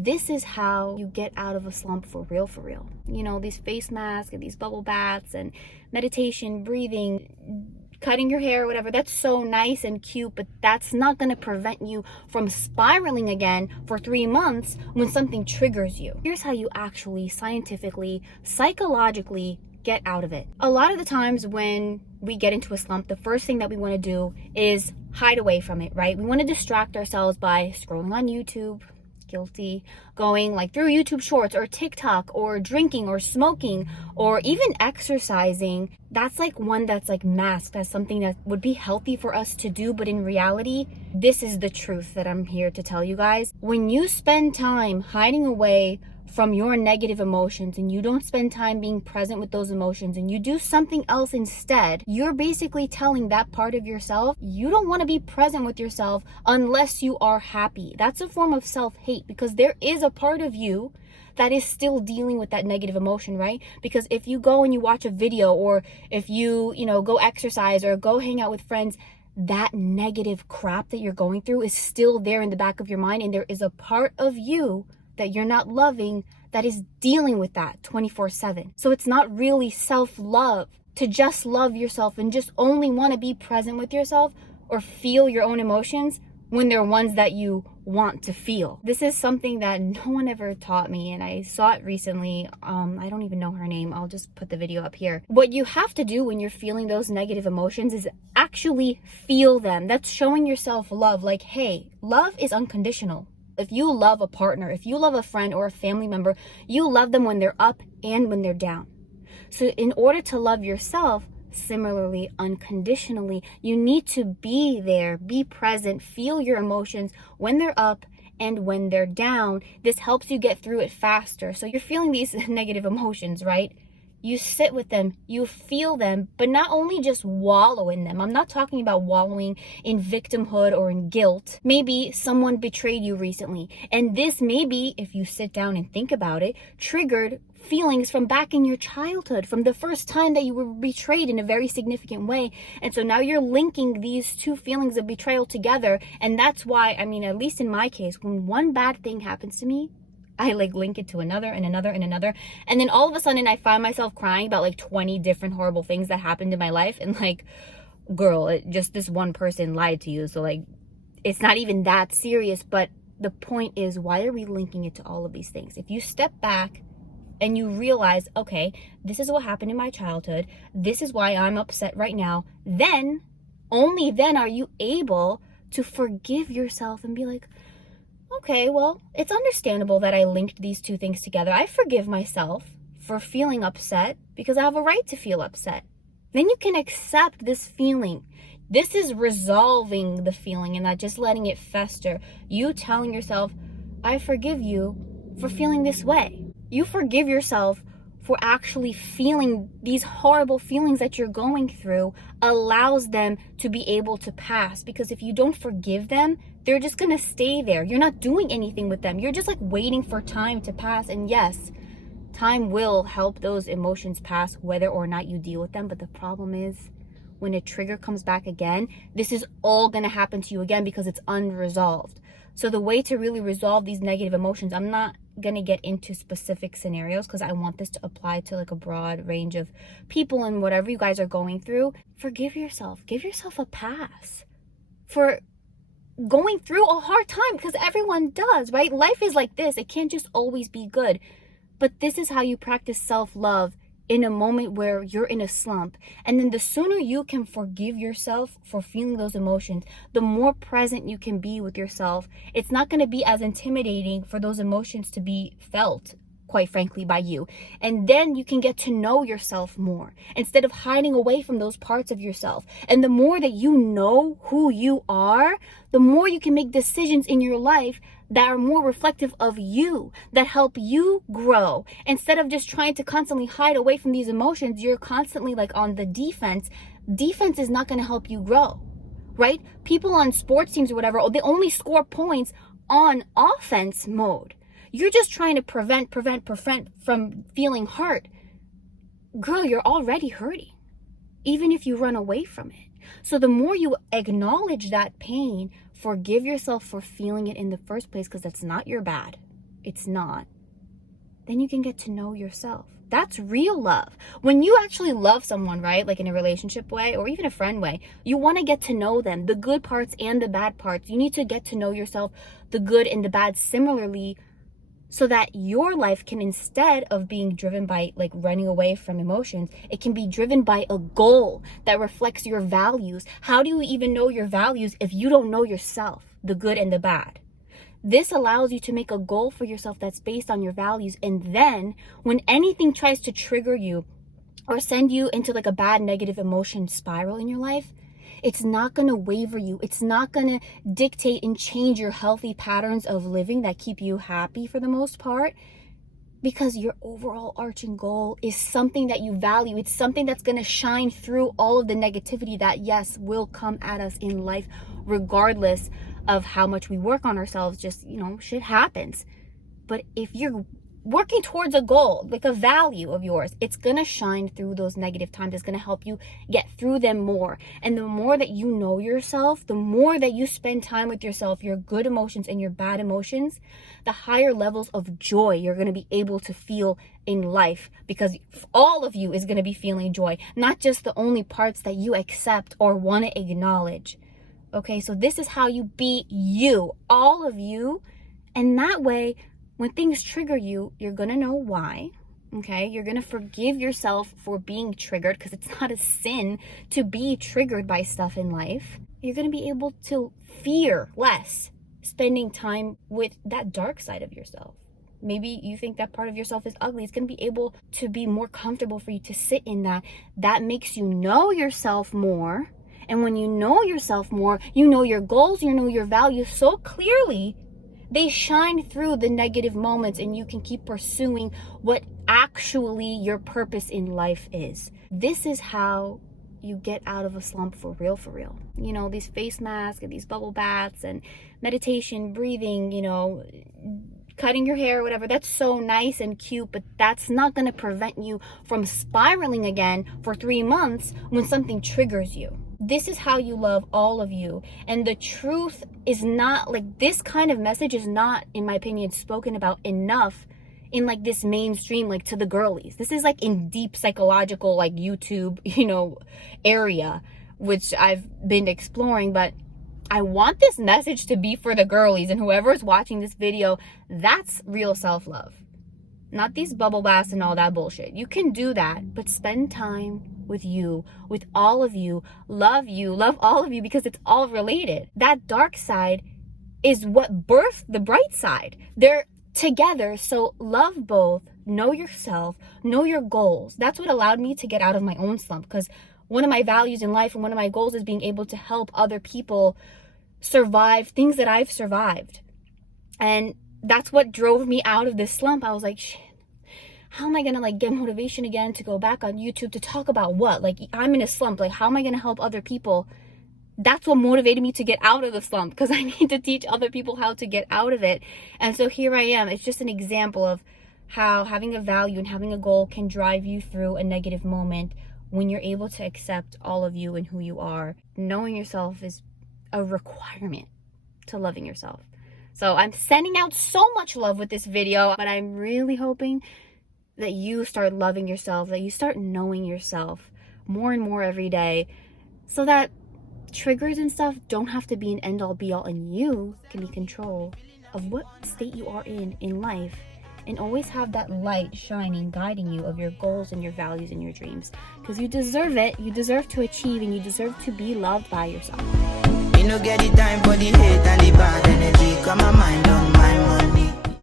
This is how you get out of a slump for real, for real. You know, these face masks and these bubble baths and meditation, breathing, cutting your hair, whatever, that's so nice and cute, but that's not going to prevent you from spiraling again for 3 months when something triggers you. Here's how you actually scientifically, psychologically get out of it. A lot of the times when we get into a slump, the first thing that we want to do is hide away from it, right? We want to distract ourselves by scrolling on YouTube, guilty, going like through YouTube shorts or TikTok, or drinking or smoking, or even exercising. That's like one that's like masked as something that would be healthy for us to do, but in reality, this is the truth that I'm here to tell you guys. When you spend time hiding away from your negative emotions and you don't spend time being present with those emotions and you do something else instead, you're basically telling that part of yourself you don't want to be present with yourself unless you are happy. That's a form of self-hate, because there is a part of you that is still dealing with that negative emotion, right? Because if you go and you watch a video, or if you go exercise or go hang out with friends, that negative crap that you're going through is still there in the back of your mind, and there is a part of you that you're not loving that is dealing with that 24/7. So it's not really self-love to just love yourself and just only want to be present with yourself or feel your own emotions when they're ones that you want to feel. This is something that no one ever taught me, and I saw it recently. I don't even know her name. I'll just put the video up here. What you have to do when you're feeling those negative emotions is actually feel them. That's showing yourself love. Like, hey, love is unconditional. If you love a partner, if you love a friend or a family member, you love them when they're up and when they're down. So in order to love yourself, similarly, unconditionally, you need to be there, be present, feel your emotions when they're up and when they're down. This helps you get through it faster. So you're feeling these negative emotions, right? You sit with them, you feel them, but not only just wallow in them. I'm not talking about wallowing in victimhood or in guilt. Maybe someone betrayed you recently, and this maybe, if you sit down and think about it, triggered feelings from back in your childhood, from the first time that you were betrayed in a very significant way. And so now you're linking these two feelings of betrayal together, and that's why, at least in my case, when one bad thing happens to me, I like link it to another and another and another. And then all of a sudden I find myself crying about like 20 different horrible things that happened in my life. And like, girl, just this one person lied to you. So like, it's not even that serious. But the point is, why are we linking it to all of these things? If you step back and you realize, okay, this is what happened in my childhood, this is why I'm upset right now, then, only then are you able to forgive yourself and be like, okay, well, it's understandable that I linked these two things together. I forgive myself for feeling upset because I have a right to feel upset. Then you can accept this feeling. This is resolving the feeling and not just letting it fester. You telling yourself, I forgive you for feeling this way. You forgive yourself for actually feeling these horrible feelings that you're going through, allows them to be able to pass. Because if you don't forgive them, they're just going to stay there. You're not doing anything with them. You're just like waiting for time to pass. And yes, time will help those emotions pass whether or not you deal with them. But the problem is, when a trigger comes back again, this is all going to happen to you again because it's unresolved. So the way to really resolve these negative emotions, I'm not going to get into specific scenarios because I want this to apply to like a broad range of people and whatever you guys are going through. Forgive yourself. Give yourself a pass for going through a hard time, because everyone does, right? Life is like this. It can't just always be good. But this is how you practice self-love in a moment where you're in a slump. And then the sooner you can forgive yourself for feeling those emotions, the more present you can be with yourself. It's not going to be as intimidating for those emotions to be felt, quite frankly, by you. And then you can get to know yourself more instead of hiding away from those parts of yourself. And the more that you know who you are, the more you can make decisions in your life that are more reflective of you, that help you grow. Instead of just trying to constantly hide away from these emotions, you're constantly like on the defense. Defense is not going to help you grow, right? People on sports teams or whatever, they only score points on offense mode. You're just trying to prevent from feeling hurt. Girl, you're already hurting, even if you run away from it. So the more you acknowledge that pain, forgive yourself for feeling it in the first place, because that's not your bad. it's not, then you can get to know yourself. That's real love. When you actually love someone, right? Like in a relationship way or even a friend way, you want to get to know them, the good parts and the bad parts. You need to get to know yourself, the good and the bad similarly, so that your life can, instead of being driven by like running away from emotions, it can be driven by a goal that reflects your values. How do you even know your values if you don't know yourself, the good and the bad? This allows you to make a goal for yourself that's based on your values. And then when anything tries to trigger you or send you into like a bad negative emotion spiral in your life, it's not going to waver you. It's not going to dictate and change your healthy patterns of living that keep you happy for the most part, because your overall arching goal is something that you value. It's something that's going to shine through all of the negativity that, yes, will come at us in life, regardless of how much we work on ourselves. Just, shit happens. But if you're working towards a goal, like a value of yours, it's going to shine through those negative times. It's going to help you get through them more. And the more that you know yourself, the more that you spend time with yourself, your good emotions and your bad emotions, the higher levels of joy you're going to be able to feel in life, because all of you is going to be feeling joy, not just the only parts that you accept or want to acknowledge. Okay, so this is how you be you, all of you. And that way, when things trigger you, you're going to know why. Okay, you're going to forgive yourself for being triggered, because it's not a sin to be triggered by stuff in life. You're going to be able to fear less spending time with that dark side of yourself. Maybe you think that part of yourself is ugly. It's going to be able to be more comfortable for you to sit in that. That makes you know yourself more. And when you know yourself more, you know your goals, you know your values so clearly, they shine through the negative moments, and you can keep pursuing what actually your purpose in life is. This is how you get out of a slump for real, for real. These face masks and these bubble baths and meditation, breathing, cutting your hair, whatever, that's so nice and cute, but that's not going to prevent you from spiraling again for 3 months when something triggers you. This is how you love all of you. And the truth is not, like, this kind of message is not, in my opinion, spoken about enough in like this mainstream, like to the girlies. This is like in deep psychological, like YouTube, area, which I've been exploring, but I want this message to be for the girlies, and whoever's watching this video, that's real self-love. Not these bubble baths and all that bullshit. You can do that, but spend time with you, with all of you, love all of you, because it's all related. That dark side is what birthed the bright side. They're together, so love both, know yourself, know your goals. That's what allowed me to get out of my own slump, because one of my values in life and one of my goals is being able to help other people survive things that I've survived. And that's what drove me out of this slump. I was like, shit, how am I gonna like get motivation again to go back on YouTube to talk about what? Like, I'm in a slump. Like, how am I gonna help other people? That's what motivated me to get out of the slump, because I need to teach other people how to get out of it. And so here I am. It's just an example of how having a value and having a goal can drive you through a negative moment when you're able to accept all of you and who you are. Knowing yourself is a requirement to loving yourself. So I'm sending out so much love with this video, but I'm really hoping that you start loving yourself, that you start knowing yourself more and more every day, so that triggers and stuff don't have to be an end all be all, and you can be in control of what state you are in life, and always have that light shining, guiding you of your goals and your values and your dreams, because you deserve it. You deserve to achieve, and you deserve to be loved by yourself. You no get the time for the hate and the bad energy. Got my mind on